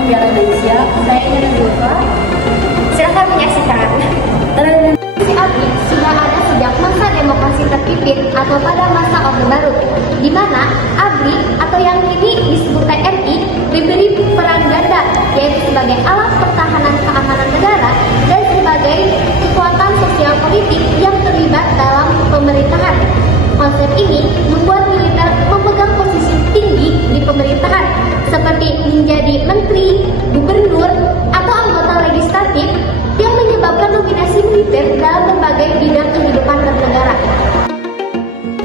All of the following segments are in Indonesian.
Piala Indonesia. Saya ingin Zulfa. Silakan menyaksikan. Fungsi ABRI sudah ada sejak masa demokrasi terpimpin atau pada masa Orde Baru, di mana ABRI atau yang kini disebut TNI diberi peran ganda, yaitu sebagai alat pertahanan keamanan negara dan sebagai kekuatan sosial politik yang terlibat dalam pemerintahan. Konsep ini membuat militer memegang posisi tinggi di pemerintahan, seperti menjadi menteri, gubernur, atau anggota legislatif yang menyebabkan dominasi militer dalam berbagai bidang kehidupan bernegara.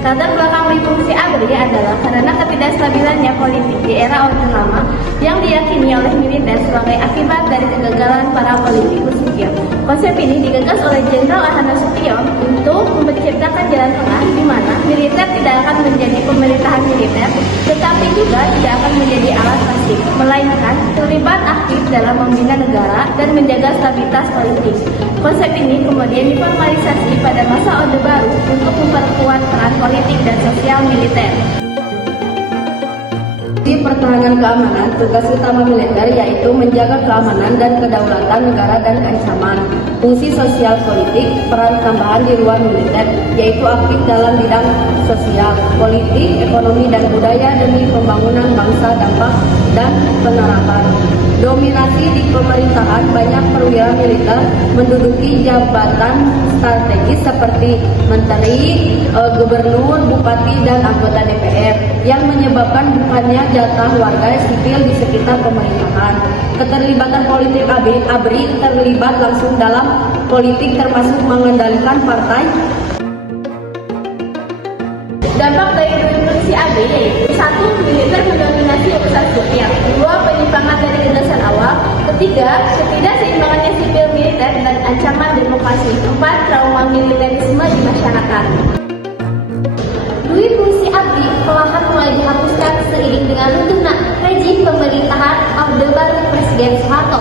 Latar belakang fungsi ABRI adalah karena ketidakstabilannya politik di era Orde Lama yang diyakini oleh militer sebagai akibat dari kegagalan para politikus sipil. Konsep ini digagas oleh Jenderal Ahmad Nasution untuk menciptakan jalan tengah di mana militer tidak akan menjadi pemerintahan militer, tetapi juga tidak akan menjadi alat pasif, melainkan terlibat aktif dalam membina negara dan menjaga stabilitas politik. Konsep ini kemudian diformalisasi pada masa Orde Baru untuk memperkuat peran politik dan sosial militer. Di pertahanan keamanan, tugas utama militer yaitu menjaga keamanan dan kedaulatan negara dan ancaman. Fungsi sosial politik, peran tambahan di luar militer, yaitu aktif dalam bidang sosial, politik, ekonomi, dan budaya demi pembangunan bangsa, dampak, dan penerapan. Dominasi di pemerintahan, banyak perwira militer menduduki jabatan strategis seperti menteri, gubernur, bupati, dan anggota DPR yang menyebabkan bukannya jatah warga sipil di sekitar pemerintahan. Keterlibatan politik ABRI terlibat langsung dalam politik termasuk mengendalikan partai. Dampak dari fungsi ABRI yaitu 1. Militer mendominasi urusan sipil, 2. Penyimpangan dari gagasan awal, 3. Ketidakseimbangannya sipil militer dan ancaman demokrasi, 4. Trauma militerisme di masyarakat. Dui fungsi ABRI perlahan mulai dihapuskan seiring dengan runtuhnya rezim pemerintahan Orde Baru Presiden Soeharto.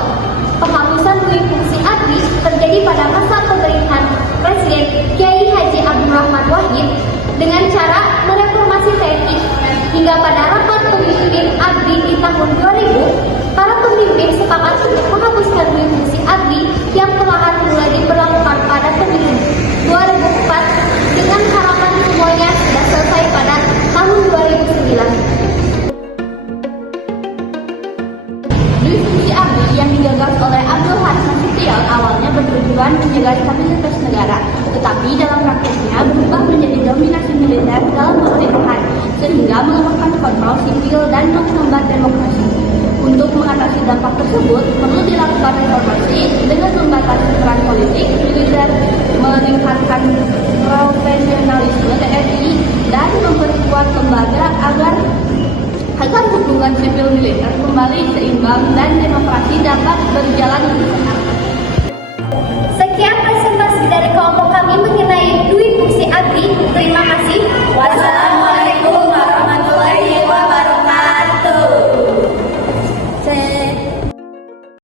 Penghapusan dui fungsi ABRI terjadi pada masa pemerintahan Presiden Kiai Haji Abdul Rahman Wahid dengan cara mereformasi TNI. Hingga pada rapat pemimpin ABRI di tahun 2000, para pemimpin sepakat untuk menghapuskan dui fungsi ABRI yang perlahan mulai diberlakukan pada pemilu 2004 dengan harapan semuanya sudah selesai pada tahun 2009. Dui fungsi ABRI yang digagas oleh Abdul Haris Nasution awalnya bertujuan menjaga stabilitas negara, tetapi dalam prakteknya berubah menjadi dominasi militer dalam pemerintahan, sehingga melemahkan kontrol sipil dan menghambat demokrasi. Untuk mengatasi dampak tersebut, perlu dilakukan reformasi dengan membatasi peran politik militer, meningkatkan profesionalisme TNI, dan memperkuat lembaga agar hubungan sipil militer kembali seimbang dan demokrasi dapat berjalan lebih tenang.